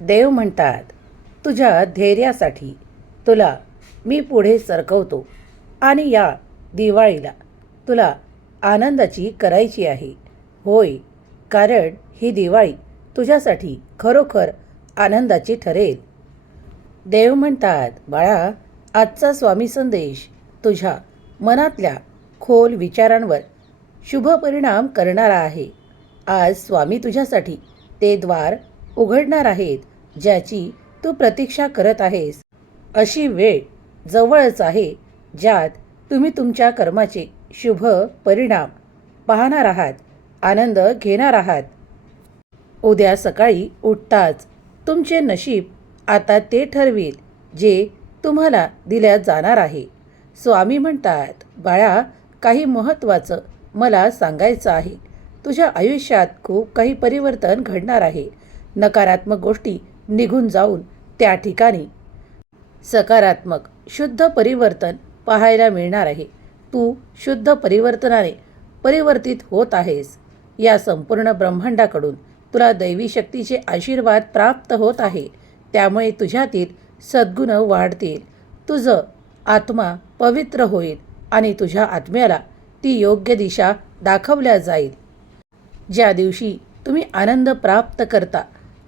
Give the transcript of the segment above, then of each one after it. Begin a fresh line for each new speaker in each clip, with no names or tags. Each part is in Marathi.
देव म्हणतात तुझ्या धैर्यासाठी तुला मी पुढे सरकवतो आणि या दिवाळीला तुला आनंदाची करायची आहे. होय कारण ही दिवाळी तुझ्यासाठी खरोखर आनंदाची ठरेल. देव म्हणतात बाळा आजचा स्वामी संदेश तुझ्या मनातल्या खोल विचारांवर शुभ परिणाम करणारा आहे. आज स्वामी तुझ्यासाठी ते द्वार उघडणार आहेत. ज्याची तू प्रतीक्षा करत आहेस. अशी वेळ जवळच आहे ज्यात तुम्ही तुमच्या कर्माचे शुभ परिणाम पाहणार आहात आनंद घेणार आहात. उद्या सकाळी उठताच तुमचे नशीब आता ते ठरवेल जे तुम्हाला दिल्या जाणार आहे. स्वामी म्हणतात बाळा काही महत्त्वाचं मला सांगायचं आहे. तुझ्या आयुष्यात खूप काही परिवर्तन घडणार आहे. नकारात्मक गोष्टी निघून जाऊन त्या ठिकाणी. सकारात्मक शुद्ध परिवर्तन पाहायला मिळणार आहे. तू शुद्ध परिवर्तनाने परिवर्तित होत आहेस. या संपूर्ण ब्रह्मांडाकडून तुला दैवी शक्तीचे आशीर्वाद प्राप्त होत आहे. त्यामुळे तुझ्यातील सद्गुण वाढतील. तुझं आत्मा पवित्र होईल आणि तुझ्या आत्म्याला ती योग्य दिशा दाखवल्या जाईल. ज्या दिवशी तुम्ही आनंद प्राप्त करता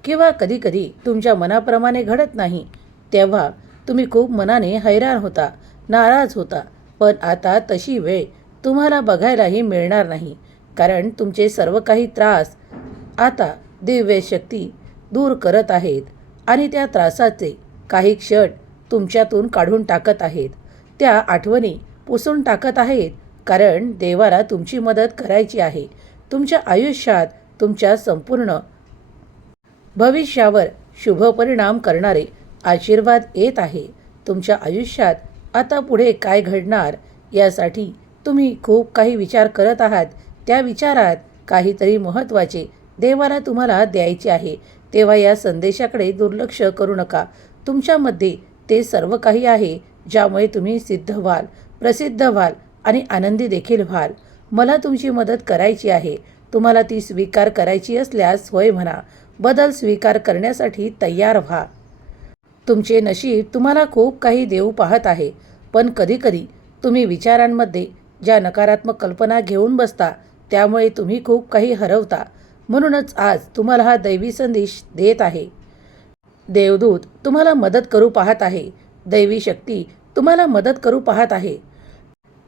किंवा कधीकधी तुमच्या मनाप्रमाणे घडत नाही तेव्हा तुम्ही खूप मनाने हैराण होता नाराज होता. पण आता तशी वेळ तुम्हाला बघायलाही मिळणार नाही कारण तुमचे सर्व काही त्रास आता दिव्य शक्ती दूर करत आहेत आणि त्या त्रासाचे काही क्षण तुमच्यातून काढून टाकत आहेत. त्या आठवणी पुसून टाकत आहेत कारण देवाला तुमची मदत करायची आहे. तुमच्या आयुष्यात तुमच्या संपूर्ण भविष्यावर शुभ परिणाम करणारे आशीर्वाद येत आहे. तुमच्या आयुष्यात आता पुढे काय घडणार यासाठी तुम्ही खूप काही विचार करत आहात. त्या विचारात काहीतरी महत्त्वाचे देवाला तुम्हाला द्यायचे आहे. तेव्हा या संदेशाकडे दुर्लक्ष करू नका. तुमच्यामध्ये ते सर्व काही आहे ज्यामुळे तुम्ही सिद्ध व्हाल प्रसिद्ध व्हाल आणि आनंदी देखील व्हाल. मला तुमची मदत करायची आहे. तुम्हाला ती स्वीकार करायची असल्यास होय म्हणा. बदल स्वीकार करण्यासाठी तयार व्हा. तुमचे नशीब तुम्हाला खूप काही देऊ पाहत आहे. पण कधीकधी तुम्ही विचारांमध्ये ज्या नकारात्मक कल्पना घेऊन बसता त्यामुळे तुम्ही खूप काही हरवता. म्हणूनच आज तुम्हाला हा दैवी संदेश देत आहे. देवदूत तुम्हाला मदत करू पाहत आहे. दैवी शक्ती तुम्हाला मदत करू पाहत आहे.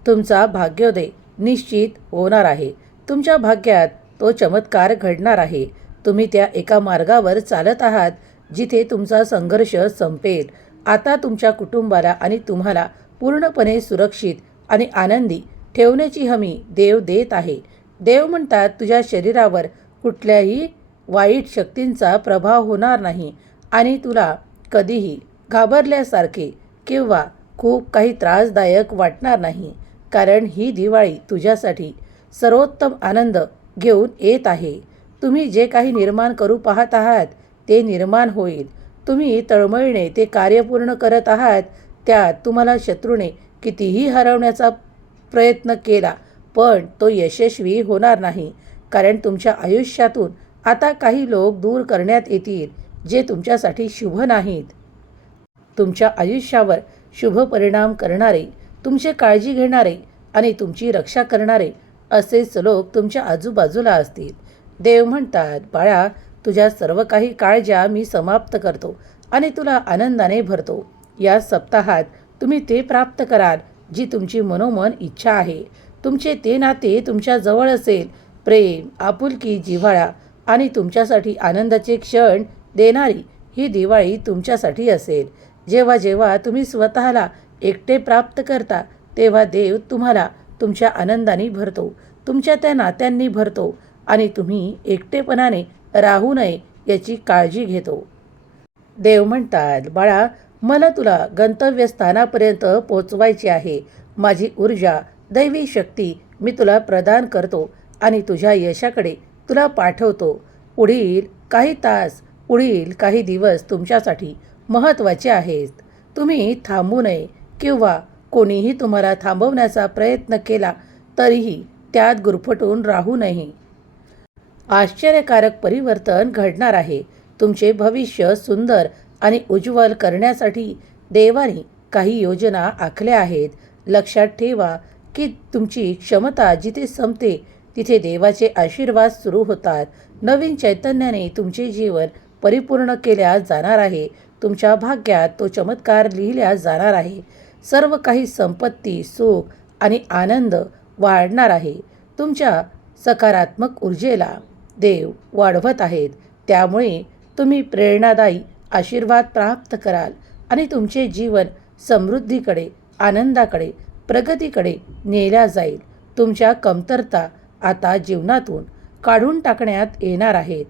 तुमचा भाग्योदय निश्चित होणार आहे. तुमच्या भाग्यात तो चमत्कार घडणार आहे. तुम्ही त्या एका मार्गावर चालत आहात जिथे तुमचा संघर्ष संपेल. आता तुमच्या कुटुंबाला आणि तुम्हाला पूर्णपणे सुरक्षित आणि आनंदी ठेवण्याची हमी देव देत आहे. देव म्हणतात तुझ्या शरीरावर कुठल्याही वाईट शक्तींचा प्रभाव होणार नाही आणि तुला कधीही घाबरल्यासारखे किंवा खूप काही त्रासदायक वाटणार नाही. कारण ही दिवाळी तुझ्यासाठी सर्वोत्तम आनंद घेऊन येत आहे. तुम्ही जे काही निर्माण करू पाहत आहात ते निर्माण होईल. तुम्ही तळमळीने ते कार्य पूर्ण करत आहात त्यात तुम्हाला शत्रूने कितीही हरवण्याचा प्रयत्न केला पण तो यशस्वी होणार नाही. कारण तुमच्या आयुष्यातून आता काही लोक दूर करण्यात येतील जे तुमच्यासाठी शुभ नाहीत. तुमच्या आयुष्यावर शुभ परिणाम करणारे तुमचे काळजी घेणारे आणि तुमची रक्षा करणारे असेच लोक तुमच्या आजूबाजूला असतील. देव म्हणतात बाळा तुझ्या सर्व काही काळज्या मी समाप्त करतो आणि तुला आनंदाने भरतो. या सप्ताहात तुम्ही ते प्राप्त कराल जी तुमची मनोमन इच्छा आहे. तुमचे ते नाते तुमच्या जवळ असेल. प्रेम आपुलकी जिव्हाळा आणि तुमच्यासाठी आनंदाचे क्षण देणारी ही दिवाळी तुमच्यासाठी असेल. जेव्हा जेव्हा तुम्ही स्वतःला एकटे प्राप्त करता तेव्हा देव तुम्हाला तुमच्या आनंदाने भरतो. तुमच्या त्या नात्यांनी भरतो आणि तुम्ही एकटेपणाने राहू नये याची काळजी घेतो. देव म्हणतात बाळा मला तुला गंतव्यस्थानापर्यंत पोचवायची आहे. माझी ऊर्जा दैवी शक्ती मी तुला प्रदान करतो आणि तुझ्या यशाकडे तुला पाठवतो. पुढील काही तास पुढील काही दिवस तुमच्यासाठी महत्त्वाचे आहेत. तुम्ही थांबू नये किंवा कोणीही तुम्हाला थांबवण्याचा प्रयत्न केला तरीही त्यात गुरफटून राहू नये. आश्चर्यकारक परिवर्तन घडणार आहे. तुमचे भविष्य सुंदर आणि उज्ज्वल करण्यासाठी देवाने काही योजना आखल्या आहेत. लक्षात ठेवा की तुमची क्षमता जिथे संपते तिथे देवाचे आशीर्वाद सुरू होतात. नवीन चैतन्याने तुमचे जीवन परिपूर्ण केल्या जाणार आहे. तुमच्या भाग्यात तो चमत्कार लिहिल्या जाणार आहे. सर्व काही संपत्ती सुख आणि आनंद वाढणार आहे. तुमच्या सकारात्मक ऊर्जेला देव वाढवत आहेत. त्यामुळे तुम्ही प्रेरणादायी आशीर्वाद प्राप्त कराल आणि तुमचे जीवन समृद्धीकडे आनंदाकडे प्रगतीकडे नेल्या जाईल. तुमच्या कमतरता आता जीवनातून काढून टाकण्यात येणार आहेत.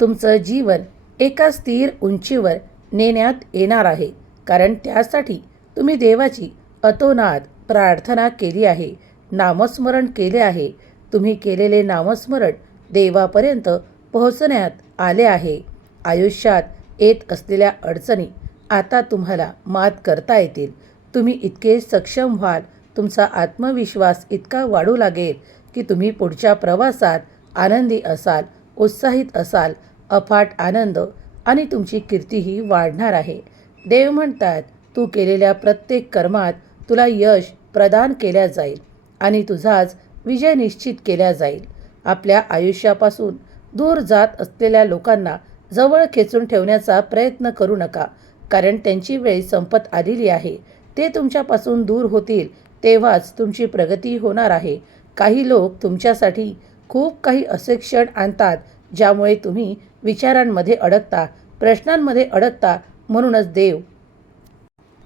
तुमचं जीवन एका स्थिर उंचीवर नेण्यात येणार आहे. कारण त्यासाठी तुम्ही देवाची अतोनात प्रार्थना केली आहे. नामस्मरण केले आहे. तुम्ही केलेले नामस्मरण देवापर्यंत पोहोचण्यात आले आहे. आयुष्यात येत असलेल्या अडचणी आता तुम्हाला मात करता येतील. तुम्ही इतके सक्षम व्हाल तुमचा आत्मविश्वास इतका वाढू लागेल की तुम्ही पुढच्या प्रवासात आनंदी असाल उत्साहित असाल अफाट आनंद आणि तुमची कीर्तीही वाढणार आहे. देव म्हणतात तू केलेल्या प्रत्येक कर्मात तुला यश प्रदान केल्या जाईल आणि तुझाच विजय निश्चित केला जाईल. आपल्या आयुष्यापासून दूर जात असलेल्या लोकांना जवळ खेचून ठेवण्याचा प्रयत्न करू नका कारण त्यांची वेळ संपत आलेली आहे. ते तुमच्यापासून दूर होतील तेव्हाच तुमची प्रगती होणार आहे. काही लोक तुमच्यासाठी खूप काही असे क्षण आणतात ज्यामुळे तुम्ही विचारांमध्ये अडकता प्रश्नांमध्ये अडकता म्हणूनच देव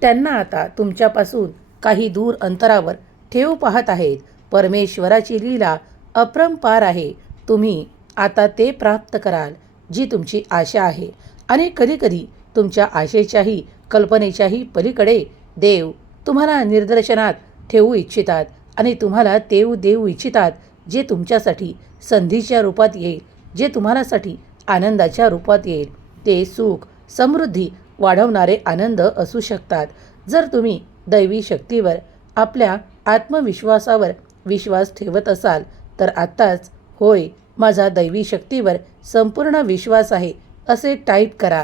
त्यांना आता तुमच्यापासून काही दूर अंतरावर ठेव पाहत आहेत. परमेश्वराची लीला अप्रंपार आहे. तुम्ही आता ते प्राप्त कराल जी तुमची आशा आहे. आणि कधीकधी तुमच्या आशेच्याही कल्पनेच्याही पलीकडे देव तुम्हाला निदर्शनात ठेवू इच्छितात आणि तुम्हाला तेव देऊ इच्छितात जे तुमच्यासाठी संधीच्या रूपात येईल जे तुम्हालासाठी आनंदाच्या रूपात येईल. ते सुख समृद्धी वाढवणारे आनंद असू शकतात. जर तुम्ही दैवी शक्तीवर आपल्या आत्मविश्वासावर विश्वास ठेवत असाल तर आत्ताच होय माझा दैवी शक्तीवर संपूर्ण विश्वास आहे असे टाईप करा.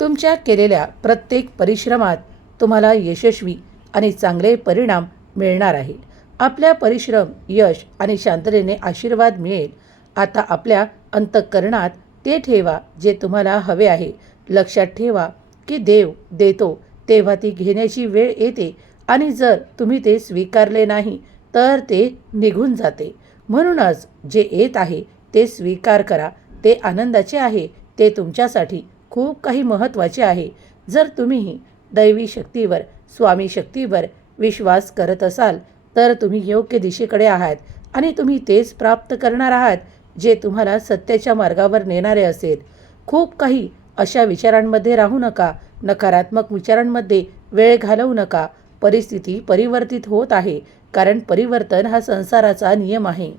तुमच्या केलेल्या प्रत्येक परिश्रमात तुम्हाला यशस्वी आणि चांगले परिणाम मिळणार आहे आपल्या परिश्रम यश आणि शांततेने आशीर्वाद मिळेल. आता आपल्या अंतःकरणात ते ठेवा जे तुम्हाला हवे आहे. लक्षात ठेवा की देव देतो तेव्हा ती घेण्याची वेळ येते आणि जर तुम्ही ते स्वीकारले नाही तर ते निघून जाते. म्हणूनच जे येत आहे ते स्वीकार करा. ते आनंदाचे आहे. ते तुमच्यासाठी खूप काही महत्त्वाचे आहे. जर तुम्हीही दैवी शक्तीवर स्वामी शक्तीवर विश्वास करत असाल तर तुम्ही योग्य दिशेकडे आहात आणि तुम्ही तेच प्राप्त करणार आहात जे तुम्हाला सत्याच्या मार्गावर नेणारे असेल. खूप काही अशा विचारांमध्ये राहू नका. नकारात्मक विचारांमध्ये वेळ घालवू नका. परिस्थिती परिवर्तित होत आहे कारण परिवर्तन हा संसाराचा नियम आहे.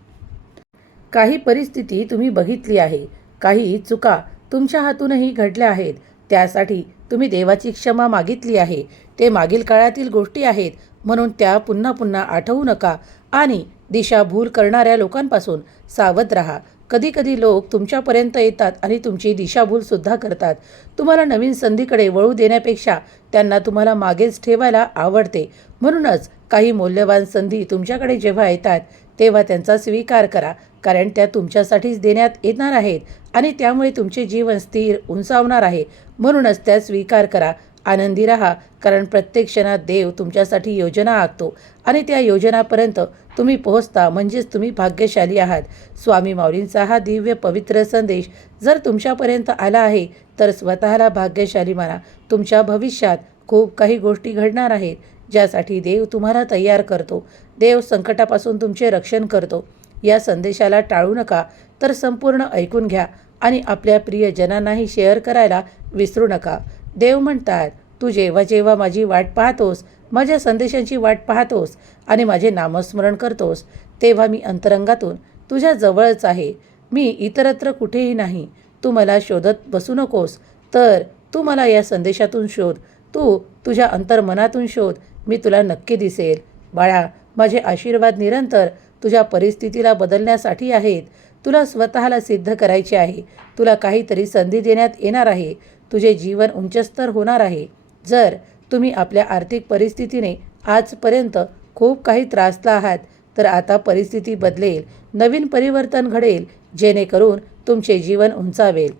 काही परिस्थिती तुम्ही बघितली आहे काही चुका तुमच्या हातूनही घडल्या आहेत. त्यासाठी तुम्ही देवाची क्षमा मागितली आहे. ते मागील काळातील गोष्टी आहेत म्हणून त्या पुन्हा पुन्हा आठवू नका आणि दिशाभूल करणाऱ्या लोकांपासून सावध राहा. कधीकधी लोक तुमच्यापर्यंत येतात आणि तुमची दिशाभूलसुद्धा करतात. तुम्हाला नवीन संधीकडे वळू देण्यापेक्षा त्यांना तुम्हाला मागेच ठेवायला आवडते. म्हणूनच काही मौल्यवान संधी तुमच्याकडे जेव्हा येतात तेव्हा त्यांचा स्वीकार करा कारण त्या तुमच्यासाठीच देण्यात येणार आहेत आणि त्यामुळे तुमचे जीवन स्थिर उंचावणार आहे. म्हणूनच त्या स्वीकार करा. आनंदी राहा कारण प्रत्येक क्षणात देव तुमच्यासाठी योजना आखतो आणि त्या योजनापर्यंत तुम्ही पोहोचता म्हणजेच तुम्ही भाग्यशाली आहात. स्वामी माऊलींचा हा दिव्य पवित्र संदेश जर तुमच्यापर्यंत आला आहे तर स्वतःला भाग्यशाली माना. तुमच्या भविष्यात खूप काही गोष्टी घडणार आहेत ज्यासाठी देव तुम्हाला तयार करतो. देव संकटापासून तुमचे रक्षण करतो. या संदेशाला टाळू नका तर संपूर्ण ऐकून घ्या आणि आपल्या प्रियजनांनाही शेअर करायला विसरू नका. देव म्हणतात तू जेव्हा जेव्हा माझी वाट पाहतोस माझ्या संदेशांची वाट पाहतोस आणि माझे नामस्मरण करतोस तेव्हा मी अंतरंगातून तुझ्या जवळच आहे. मी इतरत्र कुठेही नाही. तू मला शोधत बसू नकोस. तर तू मला या संदेशातून शोध. तू तुझ्या अंतर्मनातून शोध. मी तुला नक्की दिसेल. बाळा माझे आशीर्वाद निरंतर तुझ्या परिस्थितीला बदलण्यासाठी आहेत. तुला स्वतःला सिद्ध करायचे आहे. तुला काहीतरी संधी देण्यात येणार आहे. तुझे जीवन उंचस्तर होणार आहे. जर तुम्ही आपल्या आर्थिक परिस्थितीने आजपर्यंत खूप काही त्रासला आहात तर आता परिस्थिती बदलेल. नवीन परिवर्तन घडेल जेणेकरून तुमचे जीवन उंचावेल.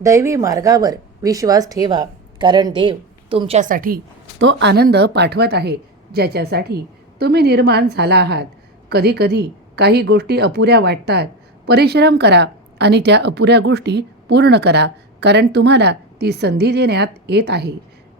दैवी मार्गावर विश्वास ठेवा कारण देव तुमच्यासाठी तो आनंद पाठवत आहे ज्याच्यासाठी तुम्ही निर्माण झाला आहात. कधीकधी काही गोष्टी अपुऱ्या वाटतात परिश्रम करा आणि त्या अपुऱ्या गोष्टी पूर्ण करा. कारण तुम्हाला ती संधी देण्यात येत आहे.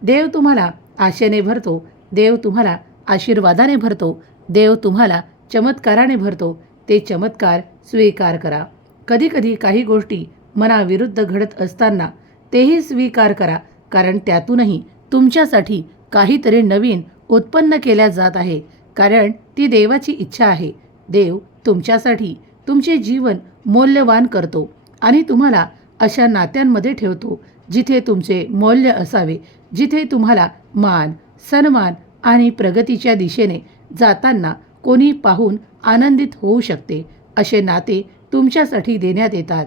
देव तुम्हाला आशेने भरतो देव तुम्हाला आशीर्वादाने भरतो देव तुम्हाला चमत्काराने भरतो ते चमत्कार स्वीकार करा. कधीकधी काही गोष्टी मनाविरुद्ध घडत असताना तेही स्वीकार करा कारण त्यातूनही तुमच्यासाठी काहीतरी नवीन उत्पन्न केल्या जात आहे कारण ती देवाची इच्छा आहे. देव तुमच्यासाठी तुमचे जीवन मौल्यवान करतो आणि तुम्हाला अशा नात्यांमध्ये ठेवतो जिथे तुमचे मौल्य असावे जिथे तुम्हाला मान सन्मान आणि प्रगतीच्या दिशेने जाताना कोणी पाहून आनंदित होऊ शकते असे नाते तुमच्यासाठी देण्यात येतात.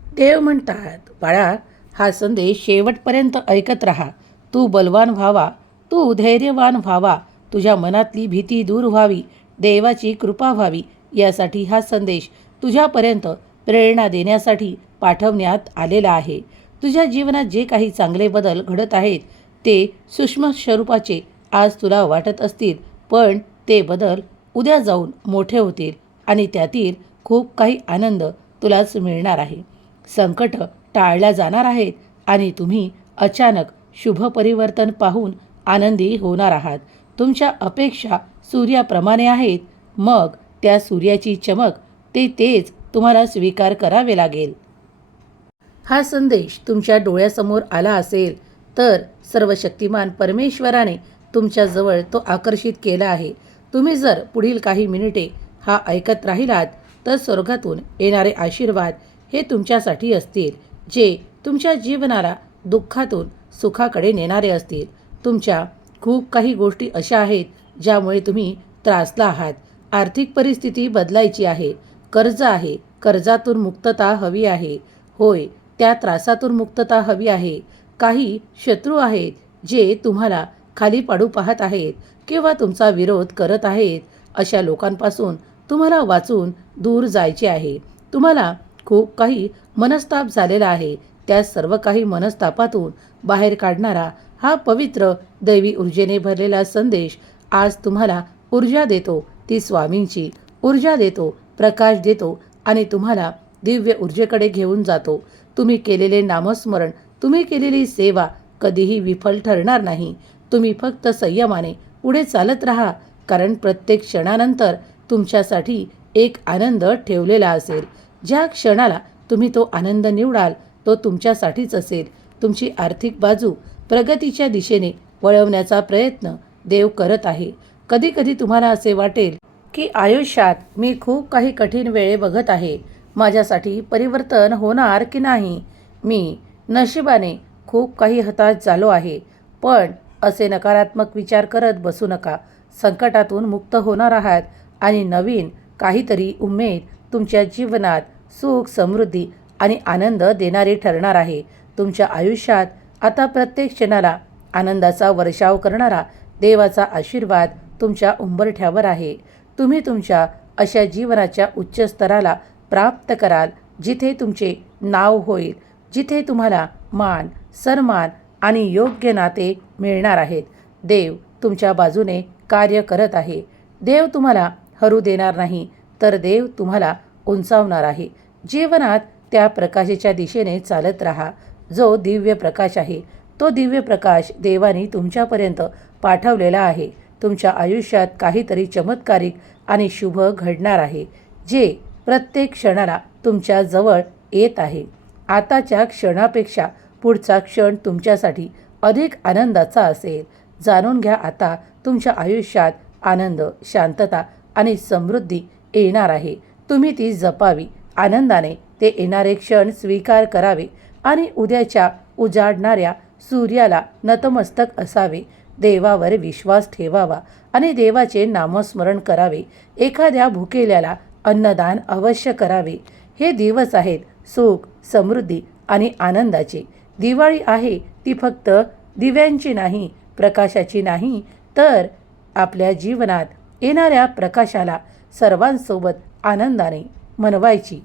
देव म्हणतात बाळा हा संदेश शेवटपर्यंत ऐकत राहा. तू बलवान व्हावा तू धैर्यवान व्हावा तुझ्या मनातली भीती दूर व्हावी देवाची कृपा व्हावी यासाठी हा संदेश तुझ्यापर्यंत प्रेरणा देण्यासाठी पाठवण्यात आलेला आहे. तुझ्या जीवनात जे काही चांगले बदल घडत आहेत ते सूक्ष्म स्वरूपाचे आज तुला वाटत असतील पण ते बदल उद्या जाऊन मोठे होतील आणि त्यातील खूप काही आनंद तुलाच मिळणार आहे. संकट टाळल्या जाणार आहेत आणि तुम्ही अचानक शुभ परिवर्तन पाहून आनंदी होणार आहात. तुमच्या अपेक्षा सूर्याप्रमाणे आहेत. मग त्या सूर्याची चमक ते तेच तुम्हाला स्वीकार करावे लागेल. हा संदेश तुमच्या डोळ्यासमोर आला असेल तर सर्व शक्तिमान परमेश्वराने तुमच्याजवळ तो आकर्षित केला आहे. तुम्ही जर पुढील काही मिनिटे हा ऐकत राहिलात तर स्वर्गातून येणारे आशीर्वाद हे तुमच्यासाठी असतील जे तुमच्या जीवनाला दुःखातून सुखाकडे नेणारे असतील. तुमच्या खूप काही गोष्टी अशा आहेत ज्यामुळे तुम्ही त्रासला आहात. आर्थिक परिस्थिती बदलायची आहे. कर्ज आहे. कर्जातून मुक्तता हवी आहे. होय त्या त्रासातून मुक्तता हवी आहे. काही शत्रू आहेत जे तुम्हाला खाली पाडू पाहत आहेत किंवा तुमचा विरोध करत आहेत अशा लोकांपासून तुम्हाला वाचून दूर जायचे आहे. तुम्हाला खूप काही मनस्ताप झालेला आहे. त्या सर्व काही मनस्तापातून बाहेर काढणारा हा पवित्र दैवी ऊर्जेने भरलेला संदेश आज तुम्हाला ऊर्जा देतो. ती स्वामींची ऊर्जा देतो. प्रकाश देतो आणि तुम्हाला दिव्य ऊर्जेकडे घेऊन जातो. तुम्ही केलेले नामस्मरण तुम्ही केलेली सेवा कधीही विफल ठरणार नाही. तुम्ही फक्त संयमाने पुढे चालत राहा कारण प्रत्येक क्षणानंतर तुमच्यासाठी एक आनंद ठेवलेला असेल. ज्या क्षणाला तुम्ही तो आनंद निवडाल तो तुमच्यासाठीच असेल. तुमची आर्थिक बाजू प्रगतीच्या दिशेने वळवण्याचा प्रयत्न देव करत आहे. कधीकधी तुम्हाला असे वाटेल की आयुष्यात मी खूप काही कठीण वेळे बघत आहे. माझ्यासाठी परिवर्तन होणार की नाही? मी नशिबाने खूप काही हताश झालो आहे. पण असे नकारात्मक विचार करत बसू नका. संकटातून मुक्त होणार आहात आणि नवीन काहीतरी उमेद तुमच्या जीवनात सुख समृद्धी आणि आनंद देणारी ठरणार आहे. तुमच्या आयुष्यात आता प्रत्येक क्षणाला आनंदाचा वर्षाव करणारा देवाचा आशीर्वाद तुमच्या उंबरठ्यावर आहे. तुम्ही तुमच्या अशा जीवनाच्या उच्च स्तराला प्राप्त कराल जिथे तुमचे नाव होईल जिथे तुम्हाला मान सन्मान आणि योग्य नाते मिळणार आहेत. देव तुमच्या बाजूने कार्य करत आहे. देव तुम्हाला हरू देणार नाही तर देव तुम्हाला उंचावणार आहे. जीवनात त्या प्रकाशाच्या दिशेने चालत राहा. जो दिव्य प्रकाश आहे तो दिव्य प्रकाश देवाने तुमच्यापर्यंत पाठवलेला आहे. तुमच्या आयुष्यात काहीतरी चमत्कारिक आणि शुभ घडणार आहे जे प्रत्येक क्षणाला तुमच्या जवळ येत आहे. आताच्या क्षणापेक्षा पुढचा क्षण तुमच्यासाठी अधिक आनंदाचा असेल. जाणून घ्या आता तुमच्या आयुष्यात आनंद शांतता आणि समृद्धी येणार आहे. तुम्ही ती जपावी. आनंदाने ते येणारे क्षण स्वीकार करावे आणि उद्याच्या उजाडणाऱ्या सूर्याला नतमस्तक असावे. देवावर विश्वास ठेवावा आणि देवाचे नामस्मरण करावे. एखाद्या भुकेल्याला अन्नदान अवश्य करावे. हे दिवस आहेत सुख समृद्धी आणि आनंदाचे. दिवाळी आहे ती फक्त दिव्यांची नाही प्रकाशाची नाही तर आपल्या जीवनात येणाऱ्या प्रकाशाला सर्वांसोबत आनंदाने मनवायची.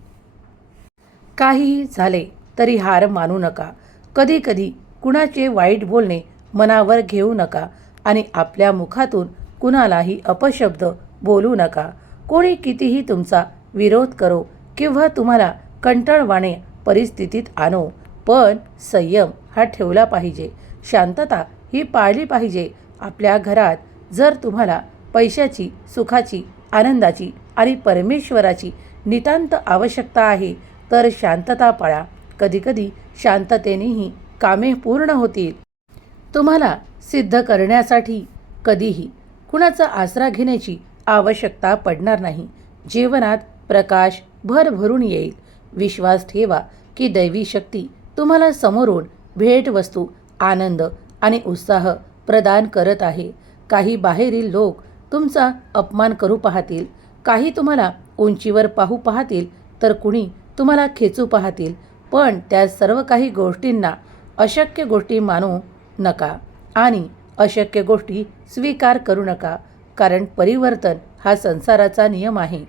काहीही झाले तरी हार मानू नका. कधी कधी कुणाचे वाईट बोलणे मनावर घेऊ नका आणि आपल्या मुखातून कुणालाही अपशब्द बोलू नका. कोणी कितीही तुमचा विरोध करो किंवा तुम्हाला कंटाळवाणे परिस्थितीत आणो पण संयम हा ठेवला पाहिजे. शांतता ही पाळली पाहिजे. आपल्या घरात जर तुम्हाला पैशाची सुखाची आनंदाची आणि परमेश्वराची नितांत आवश्यकता आहे तर शांतता पाळा. कधीकधी शांततेनेही कामे पूर्ण होतील. तुम्हाला सिद्ध करण्यासाठी कधीही कुणाचा आसरा घेण्याची आवश्यकता पडणार नाही. जीवनात प्रकाश भर भरून येईल. विश्वास ठेवा की दैवी शक्ती तुम्हाला समोरून भेटवस्तू आनंद आणि उत्साह प्रदान करत आहे. काही बाहेरील लोक तुमचा अपमान करू पाहतील. काही तुम्हाला उंचीवर पाहू पाहतील तर कुणी तुम्हाला खेचू पाहतील. पण त्या सर्व काही गोष्टींना अशक्य गोष्टी मानू नका. आणि अशक्य गोष्टी स्वीकार करू नका कारण परिवर्तन हा संसाराचा नियम आहे.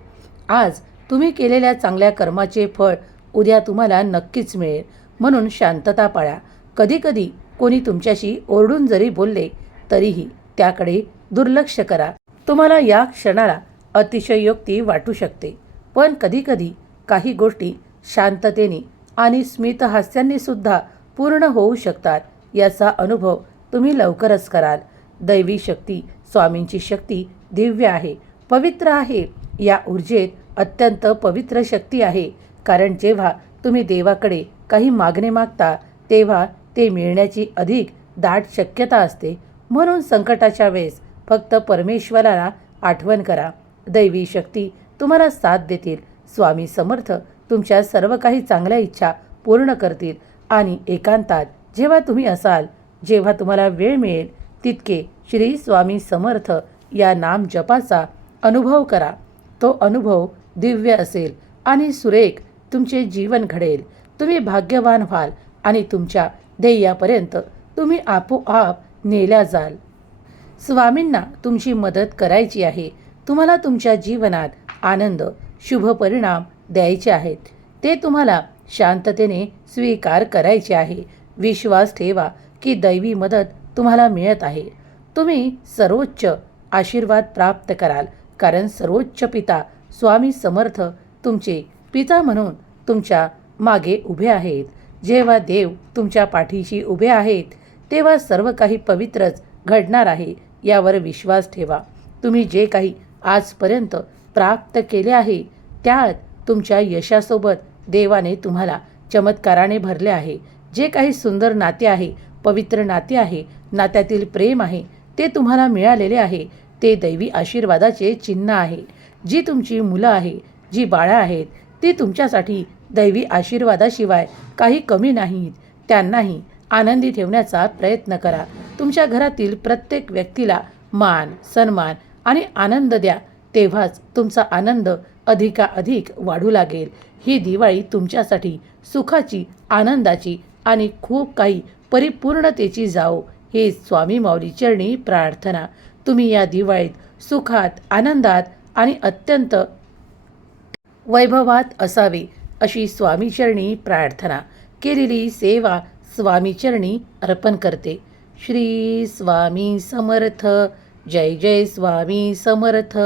आज तुम्ही केलेल्या चांगल्या कर्माचे फळ उद्या तुम्हाला नक्कीच मिळेल. म्हणून शांतता पाळा. कधीकधी कोणी तुमच्याशी ओरडून जरी बोलले तरीही त्याकडे दुर्लक्ष करा. तुम्हाला या क्षणाला अतिशयोक्ती वाटू शकते. पण कधीकधी काही गोष्टी शांततेने आणि स्मितहास्यांनी सुद्धा पूर्ण होऊ शकतात. याचा अनुभव तुम्ही लवकरच कराल. दैवी शक्ती स्वामींची शक्ती दिव्य आहे पवित्र आहे. या ऊर्जेत अत्यंत पवित्र शक्ती आहे. कारण जेव्हा तुम्ही देवाकडे काही मागणे मागता तेव्हा ते मिळण्याची अधिक दाट शक्यता असते. म्हणून संकटाच्या वेळेस फक्त परमेश्वराला आठवण करा. दैवी शक्ती तुम्हाला साथ देतील. स्वामी समर्थ तुमच्या सर्व काही चांगल्या इच्छा पूर्ण करतील आणि एकांतात जेव्हा तुम्ही असाल जेव्हा तुम्हाला वेळ मिळेल तितके श्री स्वामी समर्थ या नाम जपाचा अनुभव करा. तो अनुभव दिव्य असेल आणि सुरेख तुमचे जीवन घडेल. तुम्ही भाग्यवान व्हाल आणि तुमच्या ध्येयापर्यंत तुम्ही आपोआप नेल्या जाल. स्वामींना तुमची मदत करायची आहे. तुम्हाला तुमच्या जीवनात आनंद शुभ परिणाम द्यायचे आहेत. ते तुम्हाला शांततेने स्वीकार करायचे आहे. विश्वास ठेवा की दैवी मदत तुम्हाला मिळत आहे. तुम्ही सर्वोच्च आशीर्वाद प्राप्त कराल कारण सर्वोच्च पिता स्वामी समर्थ तुमचे पिता म्हणून तुमच्या मागे उभे आहेत. जेव्हा देव तुमच्या पाठीशी उभे आहेत तेव्हा सर्व काही पवित्रच घडणार आहे यावर विश्वास ठेवा. तुम्ही जे काही आजपर्यंत प्राप्त केले आहे त्यात तुमच्या यशासोबत देवाने तुम्हाला चमत्काराने भरले आहे. जे काही सुंदर नाते आहे पवित्र नाते आहे नात्यातील प्रेम आहे ते तुम्हाला मिळालेले आहे ते दैवी आशीर्वादाचे चिन्ह आहे. जी तुमची मुलं आहे जी बाळं आहेत ती तुमच्यासाठी दैवी आशीर्वादाशिवाय काही कमी नाहीत. त्यांनाही आनंदी ठेवण्याचा प्रयत्न करा. तुमच्या घरातील प्रत्येक व्यक्तीला मान सन्मान आणि आनंद द्या. तेव्हाच तुमचा आनंद अधिकाधिक वाढू लागेल. ही दिवाळी तुमच्यासाठी सुखाची आनंदाची आणि खूप काही परिपूर्णतेची जाओ. हे स्वामी माऊली चरणी प्रार्थना. तुम्ही या दिवाळीत सुखात आनंदात आणि अत्यंत वैभवात असावे अशी स्वामीचरणी प्रार्थना केलेली सेवा स्वामीचरणी अर्पण करते. श्री स्वामी समर्थ. जय जय स्वामी समर्थ.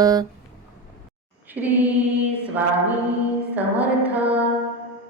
श्री स्वामी समर्थ.